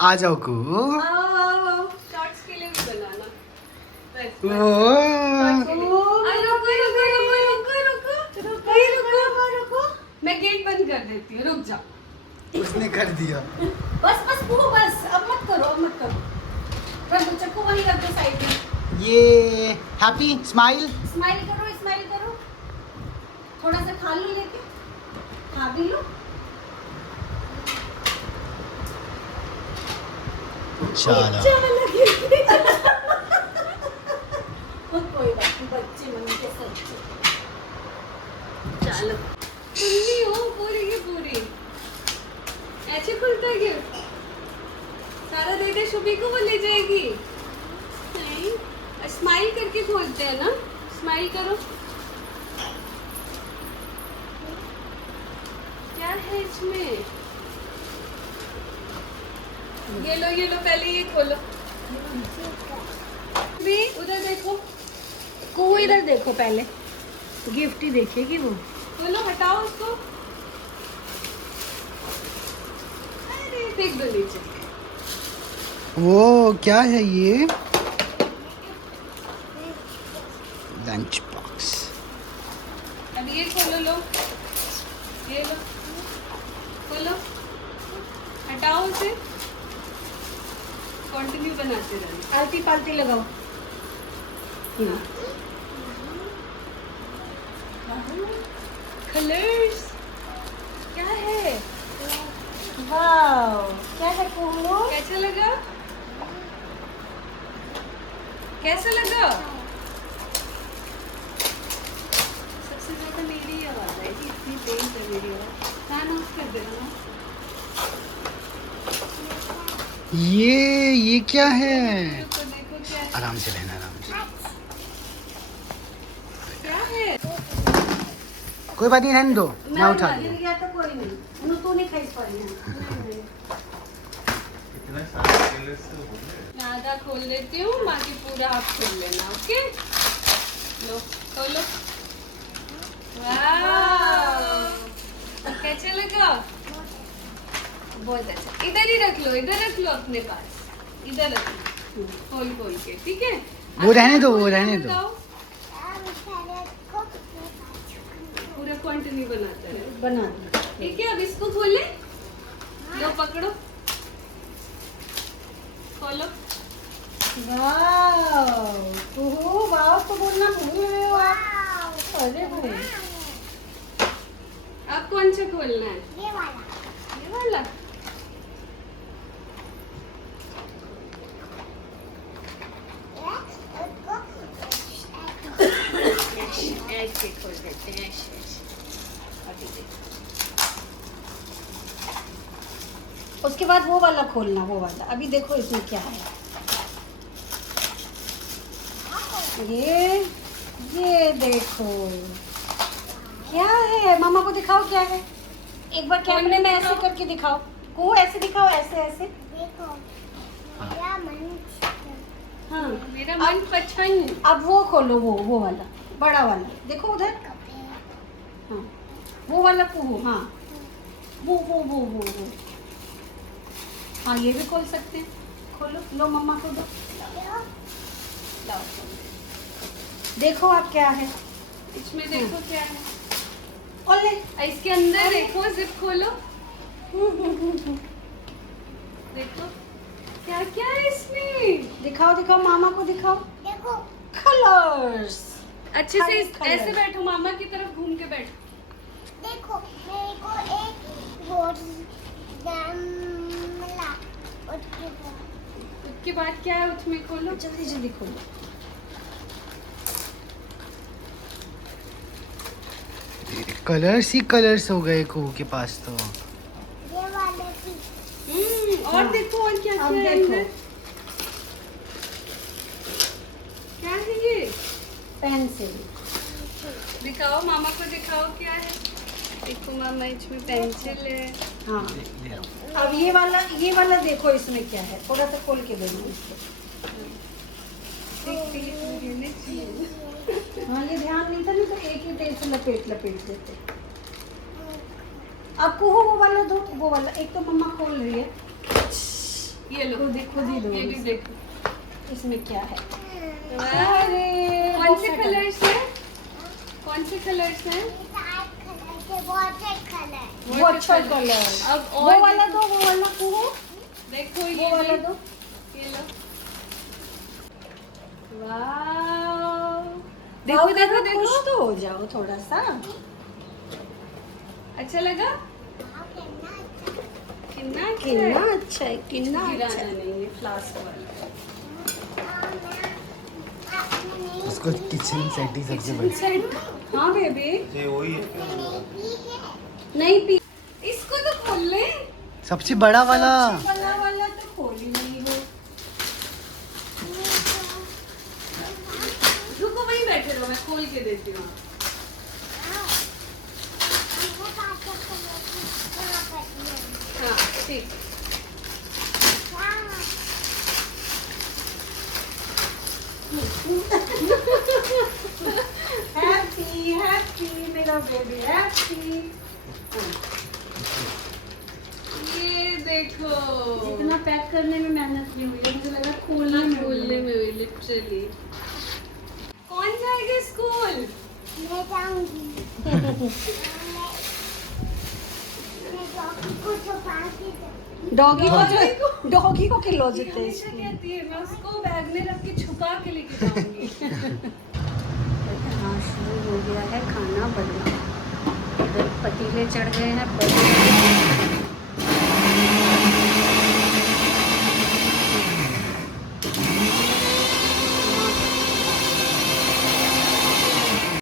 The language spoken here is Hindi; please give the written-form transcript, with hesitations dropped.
आ जाओ को। आओ शॉर्ट्स के लिए भी बनाना। ओ रुको। मैं गेट बंद कर देती हूँ, रुक जा। उसने कर दिया। बस वो बस अब मत करो रख दो, चक्कू वहीं रख दो साइड में। ये हैप्पी स्माइल। स्माइल करो थोड़ा सा खा लो, लेके खा भी लो। चलो कोई बात नहीं, बच्चे मन के सच्चे। चलो खुली हो पूरी की पूरी। ऐसे खुलता है गिफ्ट, सारा दे दे शुभी को, वो ले जाएगी। नहीं, स्माइल करके खोलते हैं ना, स्माइल करो। क्या है इसमें? ये लो पहले ये खोलो। भी उधर देखो, को इधर देखो, पहले गिफ्ट ही देखेगी वो। खोलो, हटाओ उसको। अरे फेंक दो नीचे। वो क्या है ये? Lunch box. अब ये खोलो, लो ये लो, खोलो, हटाओ उसे। कंटिन्यू बनाते रहना, आलती पालती लगाओ। कलर्स क्या है? वाओ, क्या है कोमो? कैसा लगा? सबसे ज्यादा मेरी आवाज है कि इतनी तेज है मेरी आवाज। फैन ऑफ कर देना ना। ये क्या है? देखो क्या है? आराम से रहना, आराम से। क्या है? कोई बात नहीं, रहने दो, मैं उठा गिर लूँ। गया तो कोई नहीं, तू नहीं खाई पाई। मैं आधा खोल देती हूँ, बाकी पूरा आप खोल लेना। ओके, लो खोलो। वाह, कैसे लगा? बहुत अच्छा। इधर ही रख लो अपने पास, इधर रख लो खोल के, ठीक है? वो रहने दो, वो रहने दो। पूरा कंटिन्यू बनाते हैं, बना दो, ठीक है? अब इसको खोले, लो पकड़ो, खोलो। वाव तो बोलना भूल रहे हो आप। अरे भाई, अब कौन सा खोलना है? ये वाला। ऐसे खोल देते हैं, ऐसे। अभी देखो, उसके बाद वो वाला खोलना, वो वाला। अभी देखो इसमें क्या है। ये देखो क्या है, मामा को दिखाओ क्या है। एक बार कैमरे में ऐसे करके दिखाओ, को ऐसे दिखाओ, ऐसे देखो मेरा मन। हाँ, मेरा मन पसंद। अब वो खोलो, वो वाला बड़ा वाला, देखो उधर। हाँ, वो वाला को, हाँ वो हाँ, ये भी खोल सकते हैं। खोलो, लो मम्मा को दो, लाओ। देखो आप क्या है इसमें, देखो क्या है। ओले, इसके अंदर देखो, जिप खोलो। देखो क्या क्या है इसमें, दिखाओ मामा को दिखाओ। देखो कलर्स अच्छे से ऐसे बैठो, मामा की तरफ घूम के बैठो। देखो मेरे को एक रोज मिला। उसके बाद क्या है उसमें, खोलो जल्दी खोलो। कलर्स ही कलर्स हो गए को के पास तो। ये वाले की। और देखो, और क्या क्या है अंदर? क्या है ये? पेंसिल। दिखाओ मामा को, दिखाओ क्या है। देखो मामा, इसमें पेंसिल है। हाँ, अब ये वाला देखो इसमें क्या है, थोड़ा सा खोल के देखो इसको। हाँ, ये ध्यान नहीं था, नहीं तो एक ही तेल से लपेट देते। आपको वो वाला दो, वो वाला एक तो मम्मा खोल रही है। ये लो, खुद ही दो। ये भी देखो। इसमें क्या है? अरे कौन से कलर्स हैं? कौन से कलर्स हैं? Water colour. अब वो और वाला दो, वो वाला कुहू। देखो वो ये वाला भी। दो। ये लो। वाओ। देखो देखो देखो देखो। खुश तो हो जाओ थोड़ा सा। अच्छा लगा? कितना अच्छा कितना है। अच्छा है, कितना अच्छा गिराना है। नहीं है, फ्लास्क वाला है। उसको किचन सेट ही सबसे बढ़िया। सेट। हाँ बेबी। ये वही है। नहीं पी। इसको तो खोल ले। सबसे बड़ा वाला। वाला वाला तो खोल ही नहीं हो। रुको वहीं बैठे रहो, मैं खोल के देती हूँ। हाँ ठीक। हैप्पी हैप्पी मेरा बेबी हैप्पी। ये देखो। इतना पैक करने में मेहनत नहीं हुई है, मुझे लगा खोलने में हुई खोलने है। में हुई लिटरली। कौन जाएगा स्कूल? मैं जाऊंगी। को छुपा के डॉगी को खिलो ये देते हमेशा कहती है, मैं उसको बैग में रख के छुपा के लेके जाऊंगी। हाँ शुरू हो गया है खाना बनना। इधर पतीले चढ़ गए हैं,